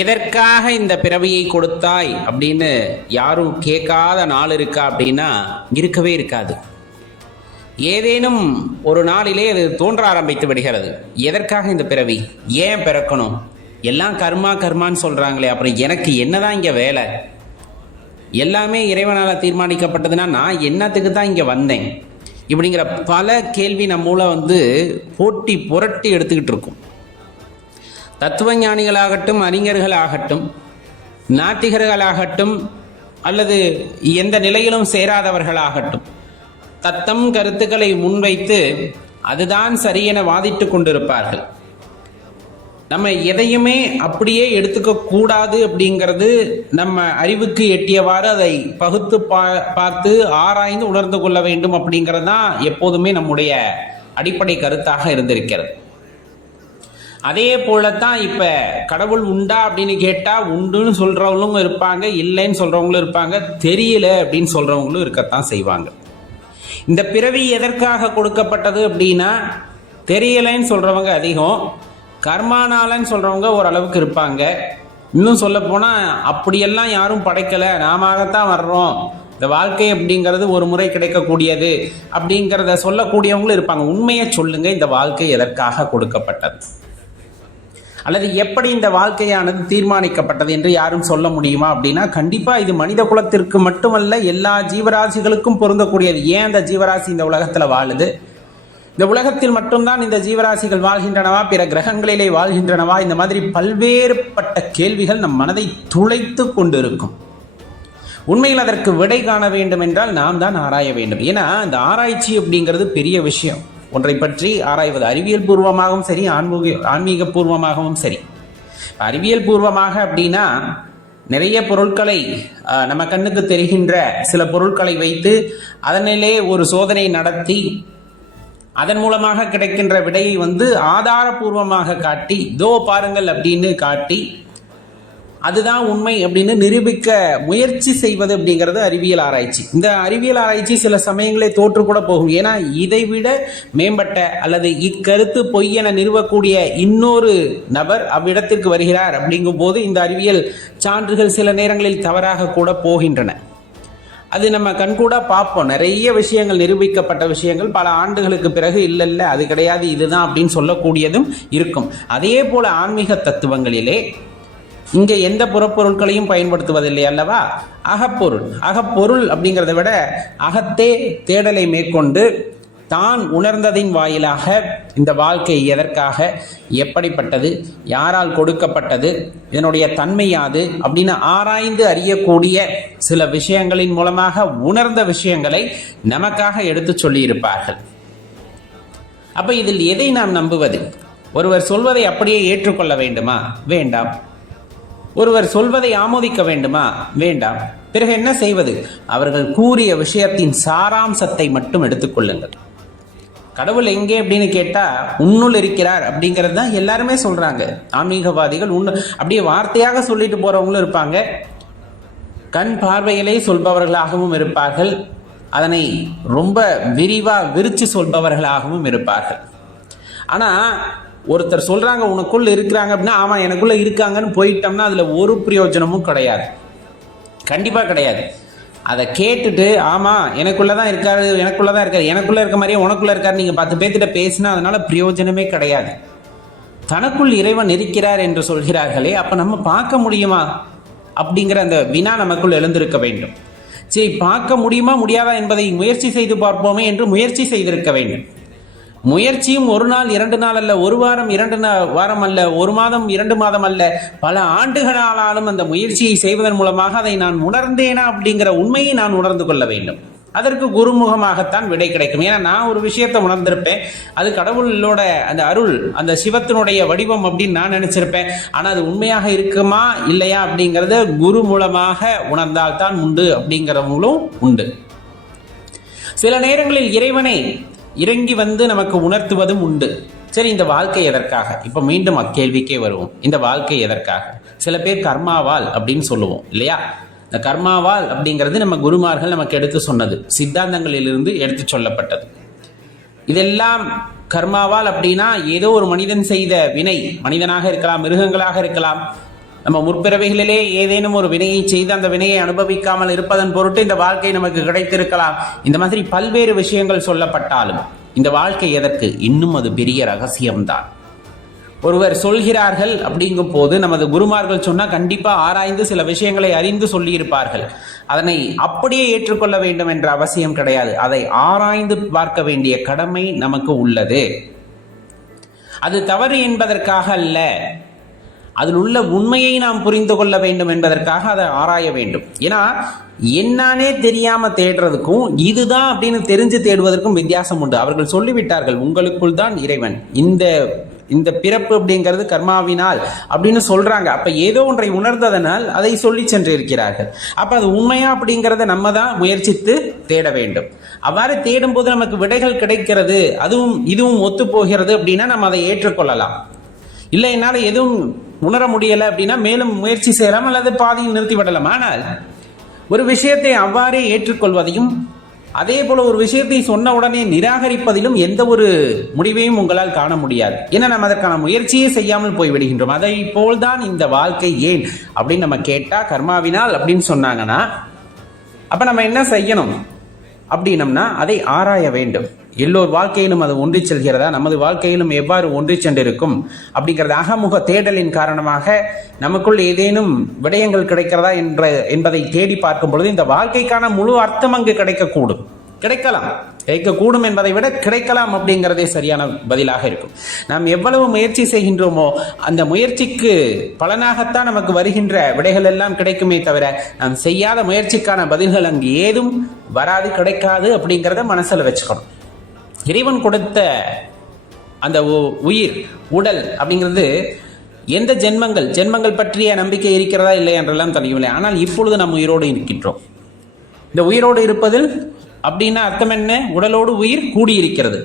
எதற்காக இந்த பிறவியை கொடுத்தாய் அப்படின்னு யாரும் கேட்காத நாள் இருக்கா அப்படின்னா இருக்கவே இருக்காது. ஏதேனும் ஒரு நாளிலே அது தோன்ற ஆரம்பித்து விடுகிறது. எதற்காக இந்த பிறவி, ஏன் பிறக்கணும், எல்லாம் கர்மா கர்மான்னு சொல்கிறாங்களே, அப்புறம் எனக்கு என்னதான் இங்கே வேலை, எல்லாமே இறைவனால் தீர்மானிக்கப்பட்டதுன்னா நான் என்னத்துக்கு தான் இங்கே வந்தேன், இப்படிங்கிற பல கேள்வி நம்மள போட்டி புரட்டி எடுத்துக்கிட்டு இருக்கும். தத்துவஞானிகளாகட்டும், அறிஞர்களாகட்டும், நாத்திகர்களாகட்டும், அல்லது எந்த நிலையிலும் சேராதவர்களாகட்டும், தத்தம் கருத்துக்களை முன்வைத்து அதுதான் சரியென வாதிட்டு கொண்டிருப்பார்கள். நம்ம எதையுமே அப்படியே எடுத்துக்க கூடாது அப்படிங்கிறது நம்ம அறிவுக்கு எட்டியவாறு அதை பகுத்து பார்த்து ஆராய்ந்து உணர்ந்து கொள்ள வேண்டும் அப்படிங்கிறது தான் எப்போதுமே நம்முடைய அடிப்படை கருத்தாக இருந்திருக்கிறது. அதே போலத்தான் இப்ப கடவுள் உண்டா அப்படின்னு கேட்டா உண்டுன்னு சொல்றவங்களும் இருப்பாங்க, இல்லைன்னு சொல்றவங்களும் இருப்பாங்க, தெரியல அப்படின்னு சொல்றவங்களும் இருக்கத்தான் செய்வாங்க. இந்த பிறவி எதற்காக கொடுக்கப்பட்டது அப்படின்னா தெரியலைன்னு சொல்றவங்க அதிகம், கர்மானாலன்னு சொல்றவங்க ஓரளவுக்கு இருப்பாங்க. இன்னும் சொல்ல போனா அப்படியெல்லாம் யாரும் படைக்கல, நாமத்தான் வர்றோம், இந்த வாழ்க்கை அப்படிங்கிறது ஒரு முறை கிடைக்கக்கூடியது அப்படிங்கிறத சொல்லக்கூடியவங்களும் இருப்பாங்க. உண்மையை சொல்லுங்க, இந்த வாழ்க்கை எதற்காக கொடுக்கப்பட்டது அல்லது எப்படி இந்த வாழ்க்கையானது தீர்மானிக்கப்பட்டது என்று யாரும் சொல்ல முடியுமா அப்படின்னா கண்டிப்பா இது மனித குலத்திற்கு மட்டுமல்ல, எல்லா ஜீவராசிகளுக்கும் பொருந்தக்கூடியது. ஏன் அந்த ஜீவராசி இந்த உலகத்துல வாழுது, இந்த உலகத்தில் மட்டும்தான் இந்த ஜீவராசிகள் வாழ்கின்றனவா, பிற கிரகங்களிலே வாழ்கின்றனவா, இந்த மாதிரி பல்வேறுபட்ட கேள்விகள் நம் மனதை துளைத்து கொண்டிருக்கும். உண்மையில் அதற்கு விடை காண வேண்டும் என்றால் நாம் தான் ஆராய வேண்டும். ஏன்னா இந்த ஆராய்ச்சி அப்படிங்கிறது பெரிய விஷயம். ஒன்றை பற்றி ஆராய்வது அறிவியல் பூர்வமாகவும் சரி, ஆன்மீக பூர்வமாகவும் சரி. அறிவியல் பூர்வமாக அப்படின்னா நிறைய பொருட்களை நம்ம கண்ணுக்கு தெரிகின்ற சில பொருட்களை வைத்து அதனிலே ஒரு சோதனை நடத்தி அதன் மூலமாக கிடைக்கின்ற விடையை ஆதாரபூர்வமாக காட்டி இதோ பாருங்கள் அப்படின்னு காட்டி அதுதான் உண்மை அப்படின்னு நிரூபிக்க முயற்சி செய்வது அப்படிங்கிறது அறிவியல் ஆராய்ச்சி. இந்த அறிவியல் ஆராய்ச்சி சில சமயங்களே தோற்று கூட போகும். ஏன்னா இதைவிட மேம்பட்ட அல்லது இக்கருத்து பொய் என நிறுவக்கூடிய இன்னொரு நபர் அவ்விடத்திற்கு வருகிறார் அப்படிங்கும் போது இந்த அறிவியல் சான்றுகள் சில நேரங்களில் தவறாக கூட போகின்றன. அது நம்ம கண்கூட பார்ப்போம். நிறைய விஷயங்கள், நிரூபிக்கப்பட்ட விஷயங்கள் பல ஆண்டுகளுக்கு பிறகு இல்ல அது கிடையாது இதுதான் அப்படின்னு சொல்லக்கூடியதும் இருக்கும். அதே போல ஆன்மீக தத்துவங்களிலே இங்கே எந்த புறப்பொருட்களையும் பயன்படுத்துவதில்லை அல்லவா. அகப்பொருள் அப்படிங்கிறத விட அகத்தே தேடலை மேற்கொண்டு தான் உணர்ந்ததின் வாயிலாக இந்த வாழ்க்கை எதற்காக, எப்படிப்பட்டது, யாரால் கொடுக்கப்பட்டது, இதனுடைய தன்மை யாது அப்படின்னு ஆராய்ந்து அறியக்கூடிய சில விஷயங்களின் மூலமாக உணர்ந்த விஷயங்களை நமக்காக எடுத்து சொல்லி இருப்பார்கள். அப்ப இதில் எதை நாம் நம்புவது? ஒருவர் சொல்வதை அப்படியே ஏற்றுக்கொள்ள வேண்டுமா? வேண்டாம். ஒருவர் சொல்வதை ஆமோதிக்க வேண்டுமா? வேண்டாம். பிறகு என்ன செய்வது? அவர்கள் கூறிய விஷயத்தின் சாராம்சத்தை மட்டும் எடுத்துக்கொள்ளுங்கள். கடவுள் எங்கே அப்படின்னு கேட்டா உன்னுள் இருக்கிறார் அப்படிங்கிறது தான் எல்லாருமே சொல்றாங்க. ஆன்மீகவாதிகள் அப்படியே வார்த்தையாக சொல்லிட்டு போறவங்களும் இருப்பாங்க, கண் பார்வையிலே சொல்பவர்களாகவும் இருப்பார்கள், அதனை ரொம்ப விரிவா விரிச்சு சொல்பவர்களாகவும் இருப்பார்கள். ஆனா ஒருத்தர் சொல்றாங்க உனக்குள்ள இருக்கிறாங்க அப்படின்னா ஆமா எனக்குள்ள இருக்காங்கன்னு போயிட்டோம்னா அதுல ஒரு பிரயோஜனமும் கிடையாது, கண்டிப்பா கிடையாது. அதை கேட்டுட்டு ஆமா எனக்குள்ளதான் இருக்காரு, எனக்குள்ள இருக்க மாதிரியே உனக்குள்ள இருக்காரு நீங்க 10 பேர்த்திட்ட பேசினா அதனால பிரயோஜனமே கிடையாது. தனக்குள் இறைவன் இருக்கிறார் என்று சொல்கிறார்களே, அப்ப நம்ம பார்க்க முடியுமா அப்படிங்கிற அந்த வினா நமக்குள் எழுந்திருக்க வேண்டும். சரி, பார்க்க முடியுமா முடியாதா என்பதை முயற்சி செய்து பார்ப்போமே என்று முயற்சி செய்திருக்க வேண்டும். முயற்சியும் ஒரு நாள் 2 நாள் அல்ல, ஒரு வாரம் 2 வாரம் அல்ல, ஒரு மாதம் 2 மாதம் அல்ல, பல ஆண்டுகளாலும் அந்த முயற்சியை செய்வதன் மூலமாக அதை நான் உணர்ந்தேனா அப்படிங்கிற உண்மையை நான் உணர்ந்து கொள்ள வேண்டும். அதற்கு குருமுகமாகத்தான் விடை கிடைக்கும். ஏன்னா நான் ஒரு விஷயத்தை உணர்ந்திருப்பேன், அது கடவுளோட அந்த அருள், அந்த சிவத்தினுடைய வடிவம் அப்படின்னு நான் நினைச்சிருப்பேன். ஆனா அது உண்மையாக இருக்குமா இல்லையா அப்படிங்கிறத குரு மூலமாக உணர்ந்தால்தான் உண்டு அப்படிங்கிறவங்களும் உண்டு. சில நேரங்களில் இறைவனை இறங்கி நமக்கு உணர்த்துவதும் உண்டு. சரி, இந்த வாழ்க்கை எதற்காக? இப்ப மீண்டும் அக்கேள்விக்கே வருவோம். இந்த வாழ்க்கை எதற்காக? சில பேர் கர்மாவால் அப்படின்னு சொல்லுவோம் இல்லையா. இந்த கர்மாவால் அப்படிங்கிறது நம்ம குருமார்கள் நமக்கு எடுத்து சொன்னது, சித்தாந்தங்களிலிருந்து எடுத்து சொல்லப்பட்டது. இதெல்லாம் கர்மாவால் அப்படின்னா ஏதோ ஒரு மனிதன் செய்த வினை, மனிதனாக இருக்கலாம், மிருகங்களாக இருக்கலாம், நம்ம முற்பிறவைகளிலே ஏதேனும் ஒரு வினையை செய்து அந்த வினையை அனுபவிக்காமல் இருப்பதன் பொருட்டு இந்த வாழ்க்கை நமக்கு கிடைத்திருக்கலாம். இந்த மாதிரி பல்வேறு விஷயங்கள் சொல்லப்பட்டாலும் இந்த வாழ்க்கை எதற்கு? இன்னும் அது பெரிய ரகசியம்தான். ஒருவர் சொல்கிறார்கள் அப்படிங்கும் போது நமது குருமார்கள் சொன்னால் கண்டிப்பாக ஆராய்ந்து சில விஷயங்களை அறிந்து சொல்லியிருப்பார்கள். அதனை அப்படியே ஏற்றுக்கொள்ள வேண்டும் என்ற அவசியம் கிடையாது. அதை ஆராய்ந்து பார்க்க வேண்டிய கடமை நமக்கு உள்ளது. அது தவறு என்பதற்காக அல்ல, அதில் உள்ள உண்மையை நாம் புரிந்து கொள்ள வேண்டும் என்பதற்காக அதை ஆராய வேண்டும். ஏன்னா என்னானே தெரியாம தேடுறதுக்கும் இதுதான் அப்படின்னு தெரிஞ்சு தேடுவதற்கும் வித்தியாசம் உண்டு. அவர்கள் சொல்லிவிட்டார்கள், உங்களுக்குள் தான் இறைவன், இந்த பிறப்பு அப்படிங்கிறது கர்மாவினால் அப்படின்னு சொல்றாங்க. அப்ப ஏதோ ஒன்றை உணர்ந்ததனால் அதை சொல்லி சென்றிருக்கிறார்கள். அப்ப அது உண்மையா அப்படிங்கிறத நம்ம தான் முயற்சித்து தேட வேண்டும். அவ்வாறு தேடும் போது நமக்கு விடைகள் கிடைக்கிறது, அதுவும் இதுவும் ஒத்து போகிறது அப்படின்னா நம்ம அதை ஏற்றுக்கொள்ளலாம். இல்லை என்னால் எதுவும் உணர முடியலை அப்படின்னா மேலும் முயற்சி செய்யலாம் அல்லது பாதியில் நிறுத்திவிடலாம். ஆனால் ஒரு விஷயத்தை அவ்வாறே ஏற்றுக்கொள்வதையும் அதே போல ஒரு விஷயத்தை சொன்ன உடனே நிராகரிப்பதிலும் எந்த ஒரு முடிவையும் உங்களால் காண முடியாது. ஏன்னா நம்ம அதற்கான முயற்சியே செய்யாமல் போய்விடுகின்றோம். அதை போல்தான் இந்த வாழ்க்கை. ஏன் அப்படின்னு நம்ம கேட்டா கர்மாவினால் அப்படின்னு சொன்னாங்கன்னா அப்ப நம்ம என்ன செய்யணும் அப்படின்னம்னா அதை ஆராய வேண்டும். எல்லோர் வாழ்க்கையிலும் அது ஒன்றி செல்கிறதா, நமது வாழ்க்கையிலும் எவ்வாறு ஒன்றி சென்றிருக்கும் அப்படிங்கிறது அகமுக தேடலின் காரணமாக நமக்குள் ஏதேனும் விடயங்கள் கிடைக்கிறதா என்பதை தேடி பார்க்கும் பொழுது இந்த வாழ்க்கைக்கான முழு அர்த்தம் அங்கு கிடைக்கக்கூடும் என்பதை விட கிடைக்கலாம் அப்படிங்கிறதே சரியான பதிலாக இருக்கும். நாம் எவ்வளவு முயற்சி செய்கின்றோமோ அந்த முயற்சிக்கு பலனாகத்தான் நமக்கு வருகின்ற விடைகள் எல்லாம் கிடைக்குமே தவிர நாம் செய்யாத முயற்சிக்கான பதில்கள் அங்கு ஏதும் வராது, கிடைக்காது அப்படிங்கிறத மனசில் வச்சுக்கணும். இறைவன் கொடுத்த அந்த உயிர் உடல் அப்படிங்கிறது எந்த ஜென்மங்கள் பற்றிய நம்பிக்கை இருக்கிறதா இல்லை என்றெல்லாம் தெரியவில்லை. ஆனால் இப்பொழுது நாம் உயிரோடு இருக்கின்றோம். இந்த உயிரோடு இருப்பதில் அப்படின்னா அர்த்தம் என்ன? உடலோடு உயிர் கூடியிருக்கிறது.